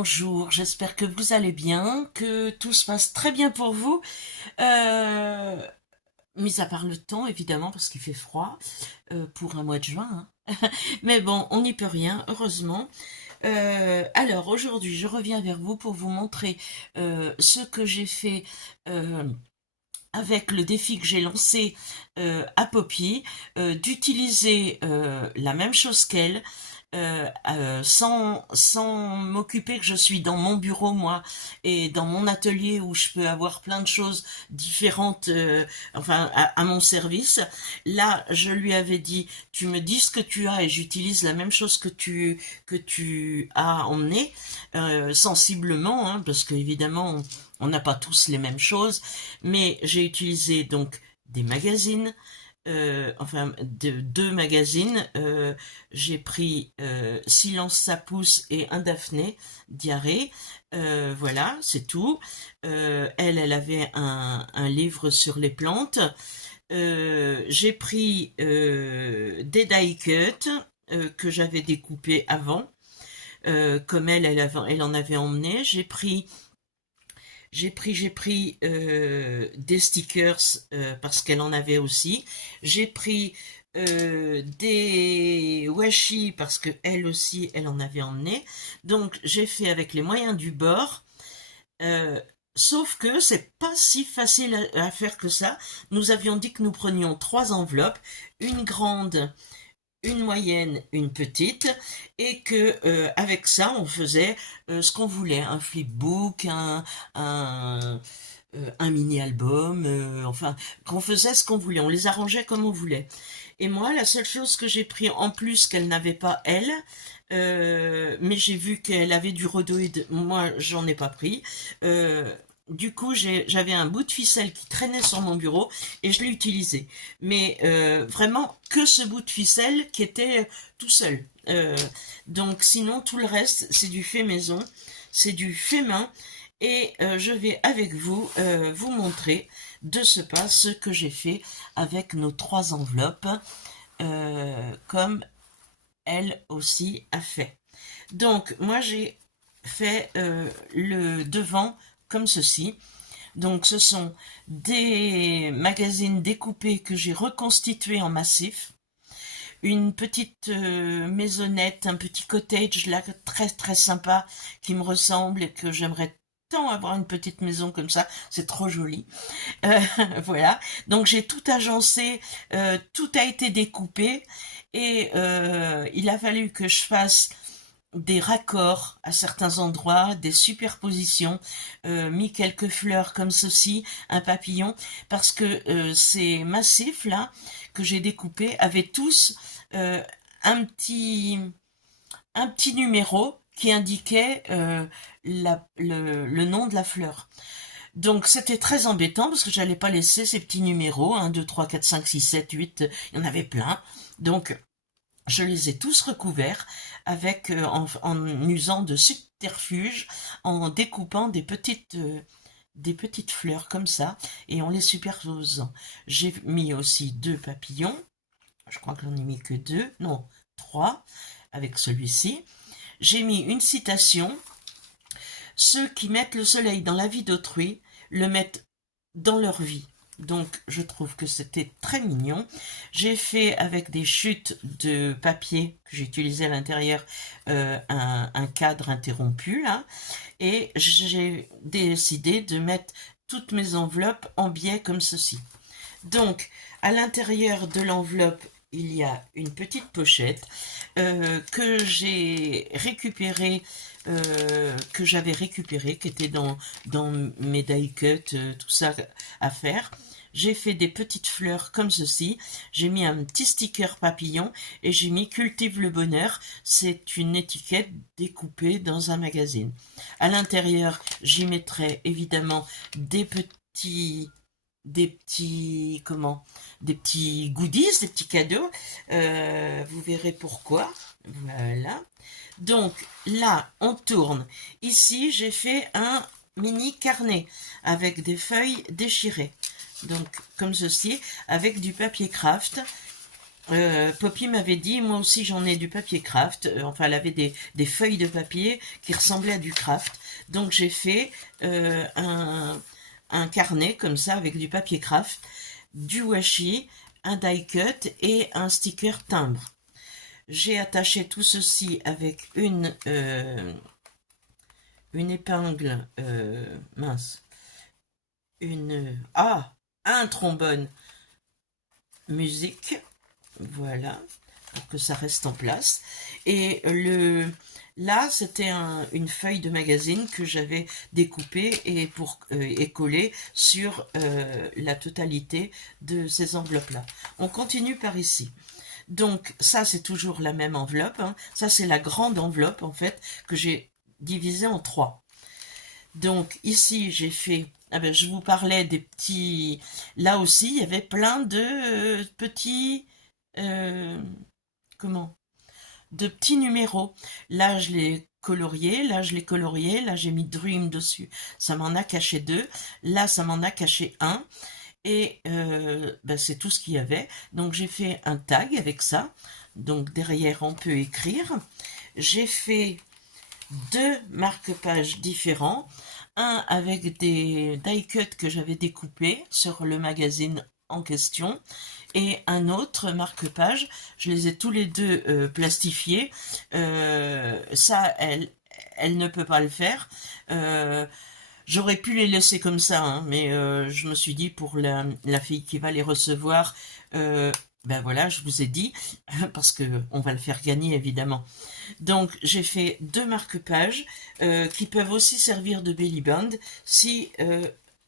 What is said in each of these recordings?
bonjour, j'espère que vous allez bien, que tout se passe très bien pour vous. Euh, Mis à part le temps, évidemment, parce qu'il fait froid pour un mois de juin, hein. Mais bon, on n'y peut rien, heureusement. Alors, aujourd'hui, je reviens vers vous pour vous montrer ce que j'ai fait avec le défi que j'ai lancé à Poppy, d'utiliser la même chose qu'elle, sans m'occuper que je suis dans mon bureau, moi, et dans mon atelier où je peux avoir plein de choses différentes, enfin, à mon service. Là, je lui avais dit, tu me dis ce que tu as et j'utilise la même chose que tu as emmené, sensiblement, hein, parce qu'évidemment, on n'a pas tous les mêmes choses, mais j'ai utilisé donc des magazines, enfin deux magazines. J'ai pris Silence ça pousse et un Daphné Diarrhée. Voilà, c'est tout. Elle avait un livre sur les plantes. J'ai pris des die cuts que j'avais découpés avant, comme elle en avait emmené. J'ai pris des stickers parce qu'elle en avait aussi. J'ai pris des washi parce que elle aussi, elle en avait emmené. Donc j'ai fait avec les moyens du bord. Euh, Sauf que c'est pas si facile à faire que ça. Nous avions dit que nous prenions 3 enveloppes, une grande, une moyenne, une petite, et que avec ça on faisait ce qu'on voulait, un flipbook, un mini-album, enfin qu'on faisait ce qu'on voulait, on les arrangeait comme on voulait. Et moi, la seule chose que j'ai pris en plus qu'elle n'avait pas elle, mais j'ai vu qu'elle avait du rhodoïde, moi j'en ai pas pris. Du coup, j'avais un bout de ficelle qui traînait sur mon bureau et je l'ai utilisé. Mais vraiment que ce bout de ficelle qui était tout seul. Donc sinon, tout le reste, c'est du fait maison, c'est du fait main. Et je vais avec vous vous montrer de ce pas ce que j'ai fait avec nos 3 enveloppes, comme elle aussi a fait. Donc moi j'ai fait le devant comme ceci. Donc ce sont des magazines découpés que j'ai reconstitués en massif, une petite maisonnette, un petit cottage là très très sympa qui me ressemble et que j'aimerais tant avoir une petite maison comme ça, c'est trop joli. Euh, voilà, donc j'ai tout agencé, tout a été découpé et il a fallu que je fasse des raccords à certains endroits, des superpositions, mis quelques fleurs comme ceci, un papillon, parce que ces massifs là que j'ai découpés avaient tous euh, un petit un petit numéro qui indiquait le nom de la fleur. Donc c'était très embêtant parce que j'allais pas laisser ces petits numéros, 1, 2, 3, 4, 5, 6, 7, 8, il y en avait plein. Donc je les ai tous recouverts avec en usant de subterfuge, en découpant des petites fleurs comme ça et en les superposant. J'ai mis aussi 2 papillons, je crois que j'en ai mis que 2, non, 3 avec celui-ci. J'ai mis une citation: ceux qui mettent le soleil dans la vie d'autrui le mettent dans leur vie. Donc je trouve que c'était très mignon. J'ai fait avec des chutes de papier que j'ai utilisé à l'intérieur, un cadre interrompu là, et j'ai décidé de mettre toutes mes enveloppes en biais comme ceci. Donc à l'intérieur de l'enveloppe il y a une petite pochette que j'ai récupérée, que j'avais récupérée, qui était dans mes die cuts, tout ça à faire. J'ai fait des petites fleurs comme ceci. J'ai mis un petit sticker papillon et j'ai mis Cultive le bonheur. C'est une étiquette découpée dans un magazine. À l'intérieur, j'y mettrai évidemment des petits goodies, des petits cadeaux. Vous verrez pourquoi. Voilà. Donc là, on tourne. Ici, j'ai fait un mini carnet avec des feuilles déchirées. Donc comme ceci, avec du papier craft. Poppy m'avait dit, moi aussi j'en ai du papier craft, enfin elle avait des feuilles de papier qui ressemblaient à du craft, donc j'ai fait un carnet comme ça avec du papier craft, du washi, un die cut et un sticker timbre. J'ai attaché tout ceci avec une épingle, mince, un trombone musique, voilà, pour que ça reste en place. Et là, c'était une feuille de magazine que j'avais découpée et collée sur la totalité de ces enveloppes-là. On continue par ici. Donc ça, c'est toujours la même enveloppe, hein. Ça, c'est la grande enveloppe, en fait, que j'ai divisée en 3. Donc ici, j'ai fait... Ah ben, je vous parlais des petits... Là aussi, il y avait plein de petits... euh, comment? De petits numéros. Là, je l'ai colorié, là, je l'ai colorié, là, j'ai mis Dream dessus. Ça m'en a caché 2. Là, ça m'en a caché un. Et ben, c'est tout ce qu'il y avait. Donc, j'ai fait un tag avec ça. Donc, derrière, on peut écrire. J'ai fait 2 marque-pages différents. Un avec des die cuts que j'avais découpés sur le magazine en question et un autre marque-page. Je les ai tous les deux plastifiés. Ça, elle ne peut pas le faire. J'aurais pu les laisser comme ça, hein, mais je me suis dit pour la fille qui va les recevoir, ben voilà, je vous ai dit, parce que on va le faire gagner évidemment. Donc j'ai fait 2 marque-pages qui peuvent aussi servir de belly band si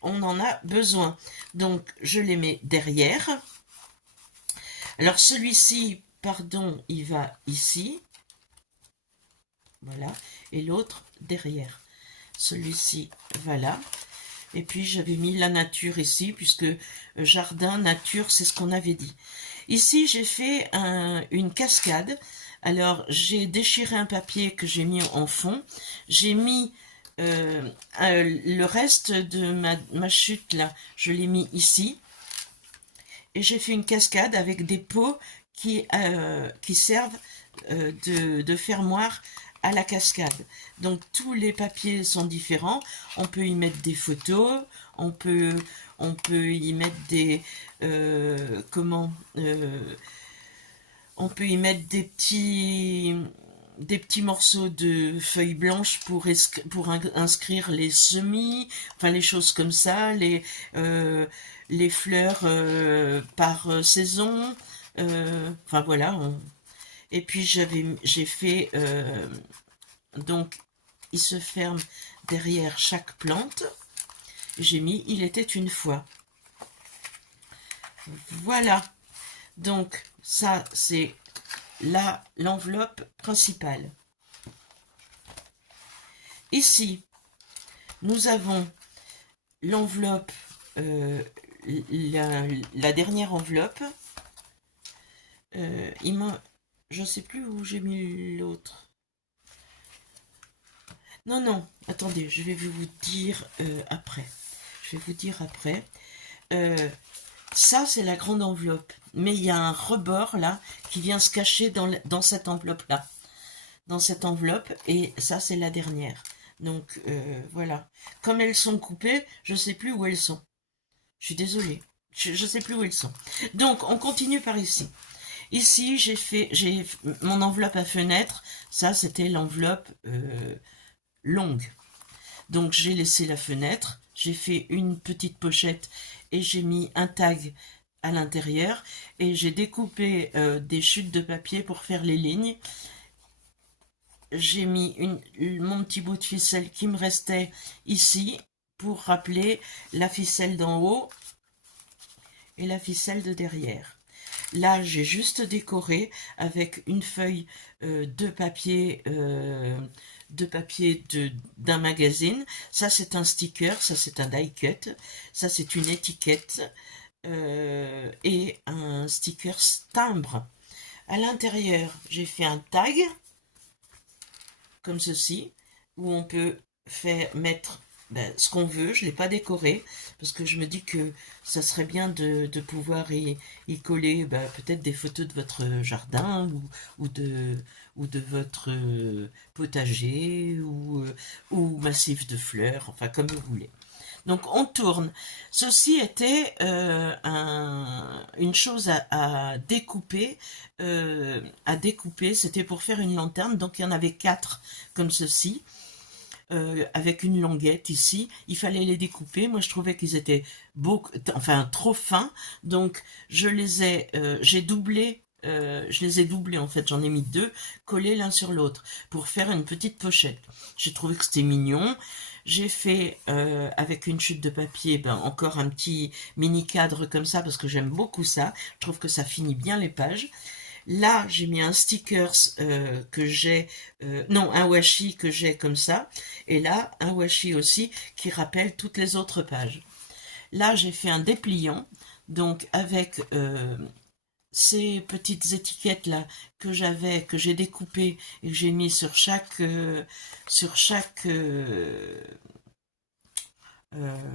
on en a besoin. Donc je les mets derrière. Alors celui-ci, pardon, il va ici. Voilà. Et l'autre derrière. Celui-ci, voilà. Et puis j'avais mis la nature ici, puisque jardin, nature, c'est ce qu'on avait dit. Ici, j'ai fait une cascade. Alors, j'ai déchiré un papier que j'ai mis en fond. J'ai mis le reste de ma chute, là, je l'ai mis ici. Et j'ai fait une cascade avec des pots qui servent de fermoir à la cascade. Donc tous les papiers sont différents. On peut y mettre des photos, on peut y mettre on peut y mettre des petits morceaux de feuilles blanches pour inscrire les semis, enfin les choses comme ça, les fleurs par saison, enfin voilà. Et puis j'ai fait donc il se ferme derrière chaque plante. J'ai mis il était une fois. Voilà. Donc ça c'est l'enveloppe principale. Ici nous avons l'enveloppe, la dernière enveloppe. Je sais plus où j'ai mis l'autre. Non, non, attendez, je vais vous dire après. Je vais vous dire après. Ça, c'est la grande enveloppe. Mais il y a un rebord, là, qui vient se cacher dans cette enveloppe-là. Dans cette enveloppe, et ça, c'est la dernière. Donc, voilà. Comme elles sont coupées, je ne sais plus où elles sont. Je suis désolée. Je ne sais plus où elles sont. Donc, on continue par ici. Ici, j'ai mon enveloppe à fenêtre. Ça, c'était l'enveloppe longue. Donc, j'ai laissé la fenêtre. J'ai fait une petite pochette et j'ai mis un tag à l'intérieur. Et j'ai découpé des chutes de papier pour faire les lignes. J'ai mis mon petit bout de ficelle qui me restait ici pour rappeler la ficelle d'en haut et la ficelle de derrière. Là, j'ai juste décoré avec une feuille de papier d'un magazine. Ça, c'est un sticker, ça, c'est un die cut, ça, c'est une étiquette et un sticker timbre. À l'intérieur, j'ai fait un tag comme ceci, où on peut mettre ben, ce qu'on veut. Je l'ai pas décoré parce que je me dis que ça serait bien de pouvoir y coller ben, peut-être des photos de votre jardin ou ou de votre potager ou massif de fleurs, enfin comme vous voulez. Donc on tourne. Ceci était une chose à découper. C'était pour faire une lanterne. Donc il y en avait quatre comme ceci, avec une languette ici. Il fallait les découper. Moi je trouvais qu'ils étaient enfin trop fins. Donc j'ai doublé. Je les ai doublés en fait, j'en ai mis deux collés l'un sur l'autre pour faire une petite pochette. J'ai trouvé que c'était mignon. J'ai fait avec une chute de papier, ben, encore un petit mini cadre comme ça parce que j'aime beaucoup ça. Je trouve que ça finit bien les pages. Là, j'ai mis un stickers que j'ai, non, un washi que j'ai comme ça. Et là, un washi aussi qui rappelle toutes les autres pages. Là, j'ai fait un dépliant, donc avec ces petites étiquettes là que j'ai découpées et que j'ai mis sur chaque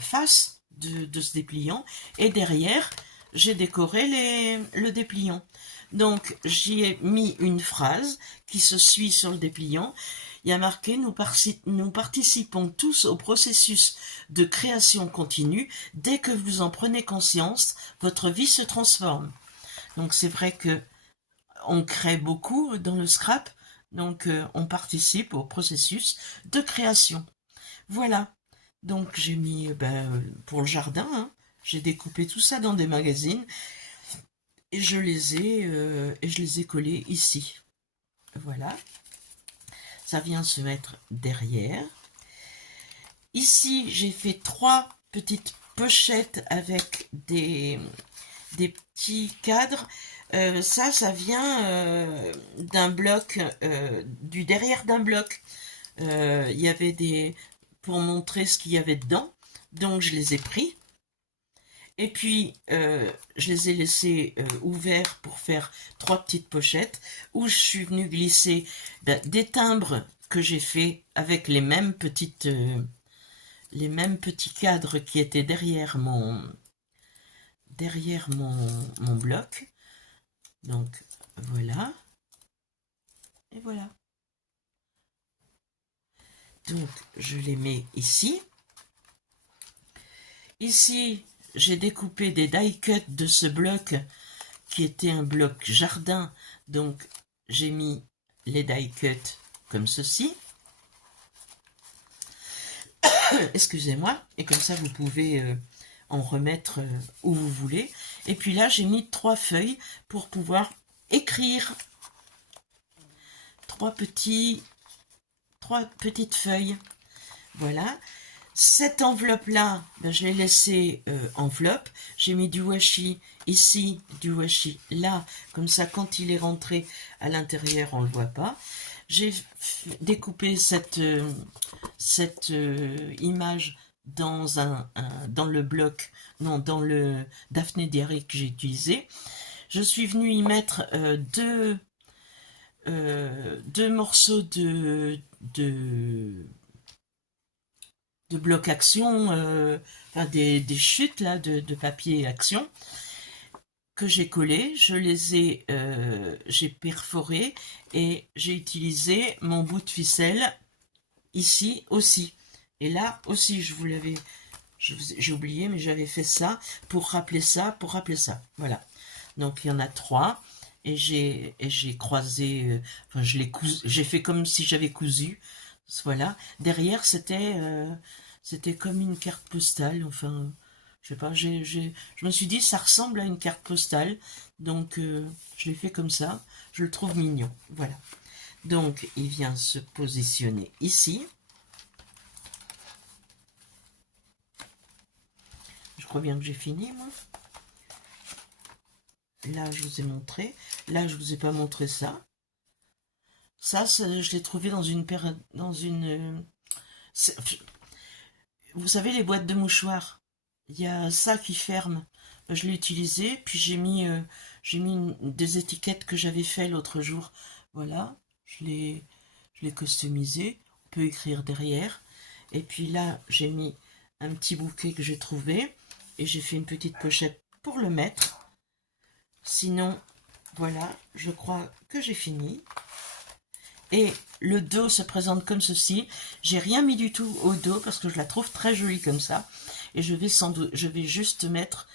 face de ce dépliant, et derrière j'ai décoré le dépliant. Donc j'y ai mis une phrase qui se suit sur le dépliant. Il y a marqué nous participons tous au processus de création continue. Dès que vous en prenez conscience, votre vie se transforme. Donc c'est vrai que on crée beaucoup dans le scrap, donc on participe au processus de création. Voilà. Donc j'ai mis pour le jardin, hein, j'ai découpé tout ça dans des magazines et je les ai collés ici. Voilà. Ça vient se mettre derrière. Ici, j'ai fait trois petites pochettes avec des petits cadres. Ça vient d'un bloc, du derrière d'un bloc. Il y avait pour montrer ce qu'il y avait dedans. Donc je les ai pris. Et puis je les ai laissés ouverts pour faire trois petites pochettes où je suis venue glisser des timbres que j'ai fait avec les mêmes petits cadres qui étaient derrière mon bloc. Donc voilà. Et voilà. Donc je les mets ici. Ici, j'ai découpé des die cuts de ce bloc qui était un bloc jardin. Donc j'ai mis les die cuts comme ceci. Excusez-moi. Et comme ça, vous pouvez en remettre où vous voulez. Et puis là, j'ai mis trois feuilles pour pouvoir écrire. Trois petites feuilles. Voilà. Cette enveloppe-là, je l'ai laissée enveloppe. J'ai mis du washi ici, du washi là. Comme ça, quand il est rentré à l'intérieur, on ne le voit pas. J'ai découpé cette image dans dans le bloc, non, dans le Daphné Diary que j'ai utilisé. Je suis venue y mettre deux morceaux de bloc action, enfin des chutes là de papier action que j'ai collé. J'ai perforé et j'ai utilisé mon bout de ficelle ici aussi. Et là aussi, j'ai oublié, mais j'avais fait ça pour rappeler ça, Voilà. Donc il y en a trois. Et j'ai croisé, enfin j'ai fait comme si j'avais cousu. Voilà. Derrière, c'était comme une carte postale. Enfin, je sais pas, je me suis dit, ça ressemble à une carte postale. Donc, je l'ai fait comme ça. Je le trouve mignon. Voilà. Donc, il vient se positionner ici. Je crois bien que j'ai fini, moi. Là, je vous ai montré. Là, je vous ai pas montré ça. Ça, je l'ai trouvé dans une vous savez, les boîtes de mouchoirs. Il y a ça qui ferme. Je l'ai utilisé, puis j'ai mis des étiquettes que j'avais fait l'autre jour. Voilà, je l'ai customisé. On peut écrire derrière. Et puis là, j'ai mis un petit bouquet que j'ai trouvé. Et j'ai fait une petite pochette pour le mettre. Sinon, voilà, je crois que j'ai fini. Et le dos se présente comme ceci. J'ai rien mis du tout au dos parce que je la trouve très jolie comme ça. Et je vais juste mettre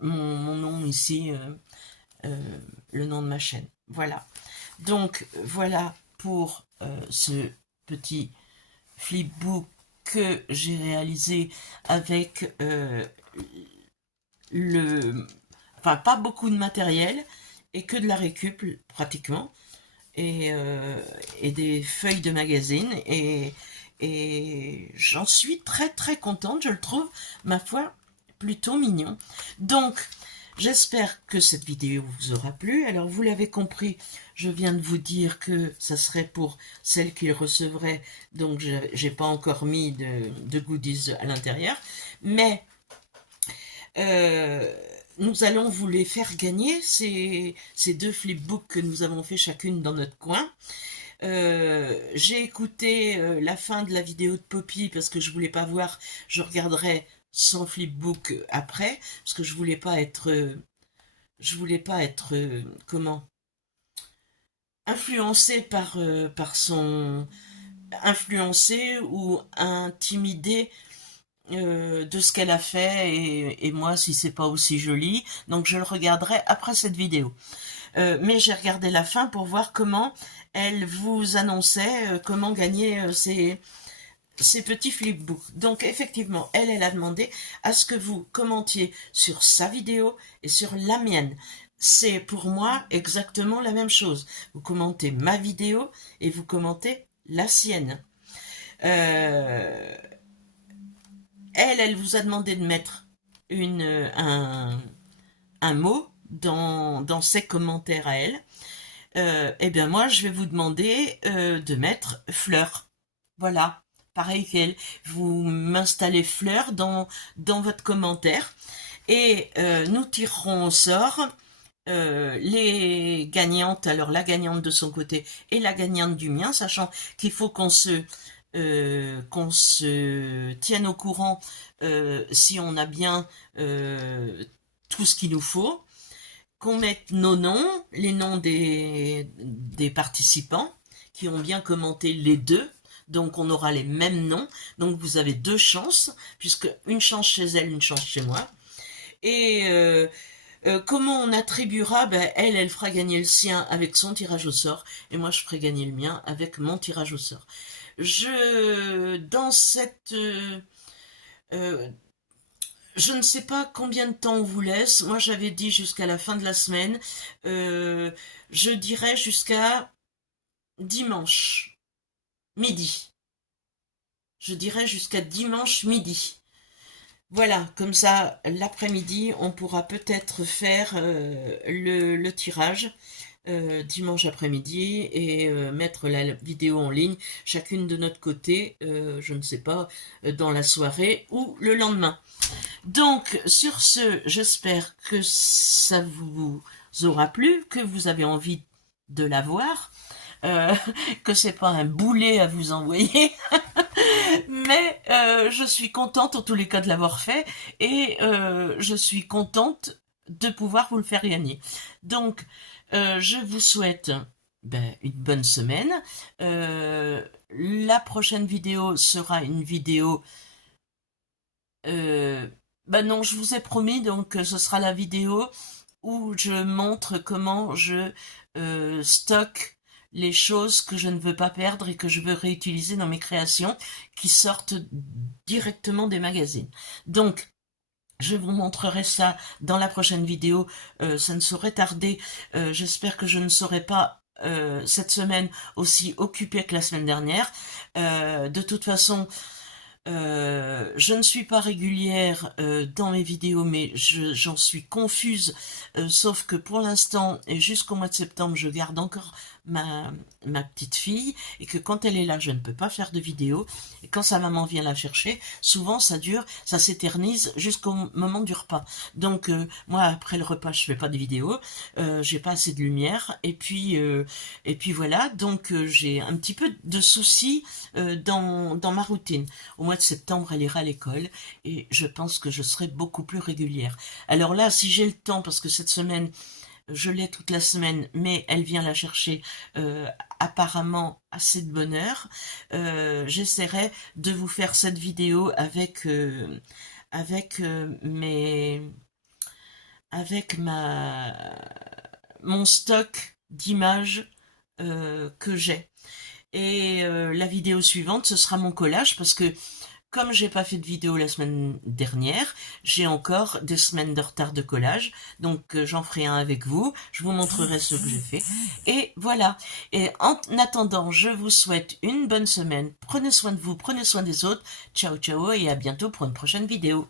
mon nom ici, le nom de ma chaîne. Voilà. Donc voilà pour ce petit flipbook que j'ai réalisé avec enfin pas beaucoup de matériel et que de la récup pratiquement et des feuilles de magazine et j'en suis très très contente, je le trouve ma foi plutôt mignon. Donc j'espère que cette vidéo vous aura plu. Alors vous l'avez compris, je viens de vous dire que ça serait pour celle qui recevrait, donc j'ai pas encore mis de goodies à l'intérieur, mais nous allons vous les faire gagner, ces deux flipbooks que nous avons fait chacune dans notre coin. J'ai écouté la fin de la vidéo de Poppy parce que je voulais pas voir, je regarderai son flipbook après, parce que je voulais pas être comment, influencé par son, influencé ou intimidé de ce qu'elle a fait et moi si c'est pas aussi joli, donc je le regarderai après cette vidéo. Mais j'ai regardé la fin pour voir comment elle vous annonçait comment gagner ces petits flipbooks. Donc effectivement, elle a demandé à ce que vous commentiez sur sa vidéo et sur la mienne. C'est pour moi exactement la même chose. Vous commentez ma vidéo et vous commentez la sienne. Elle vous a demandé de mettre un mot dans ses commentaires à elle. Eh bien moi, je vais vous demander de mettre fleur. Voilà, pareil qu'elle. Vous m'installez fleur dans votre commentaire et nous tirerons au sort les gagnantes, alors la gagnante de son côté et la gagnante du mien, sachant qu'il faut qu'on se tienne au courant si on a bien tout ce qu'il nous faut, qu'on mette nos noms, les noms des participants qui ont bien commenté les deux, donc on aura les mêmes noms, donc vous avez deux chances, puisque une chance chez elle, une chance chez moi, et comment on attribuera, ben, elle fera gagner le sien avec son tirage au sort, et moi je ferai gagner le mien avec mon tirage au sort. Dans cette... je ne sais pas combien de temps on vous laisse. Moi, j'avais dit jusqu'à la fin de la semaine. Je dirais jusqu'à dimanche midi. Je dirais jusqu'à dimanche midi. Voilà, comme ça, l'après-midi, on pourra peut-être faire le tirage dimanche après-midi et mettre la vidéo en ligne, chacune de notre côté, je ne sais pas, dans la soirée ou le lendemain. Donc, sur ce, j'espère que ça vous aura plu, que vous avez envie de la voir, que c'est pas un boulet à vous envoyer, mais je suis contente en tous les cas de l'avoir fait et je suis contente de pouvoir vous le faire gagner. Donc, je vous souhaite une bonne semaine. La prochaine vidéo sera une vidéo... non, je vous ai promis, donc ce sera la vidéo où je montre comment je stocke les choses que je ne veux pas perdre et que je veux réutiliser dans mes créations qui sortent directement des magazines. Donc, je vous montrerai ça dans la prochaine vidéo, ça ne saurait tarder. J'espère que je ne serai pas cette semaine aussi occupée que la semaine dernière. De toute façon, je ne suis pas régulière dans mes vidéos, mais j'en suis confuse, sauf que pour l'instant, et jusqu'au mois de septembre, je garde encore ma petite fille, et que quand elle est là, je ne peux pas faire de vidéo. Et quand sa maman vient la chercher, souvent ça s'éternise jusqu'au moment du repas. Donc moi, après le repas, je fais pas de vidéo, j'ai pas assez de lumière, et puis voilà. Donc j'ai un petit peu de soucis dans ma routine. Au mois de septembre, elle ira à l'école, et je pense que je serai beaucoup plus régulière. Alors là, si j'ai le temps, parce que cette semaine, je l'ai toute la semaine, mais elle vient la chercher apparemment assez de bonne heure. J'essaierai de vous faire cette vidéo avec avec mon stock d'images que j'ai. Et la vidéo suivante, ce sera mon collage, parce que comme j'ai pas fait de vidéo la semaine dernière, j'ai encore des semaines de retard de collage, donc j'en ferai un avec vous, je vous montrerai ce que j'ai fait, et voilà. Et en attendant, je vous souhaite une bonne semaine, prenez soin de vous, prenez soin des autres, ciao ciao, et à bientôt pour une prochaine vidéo.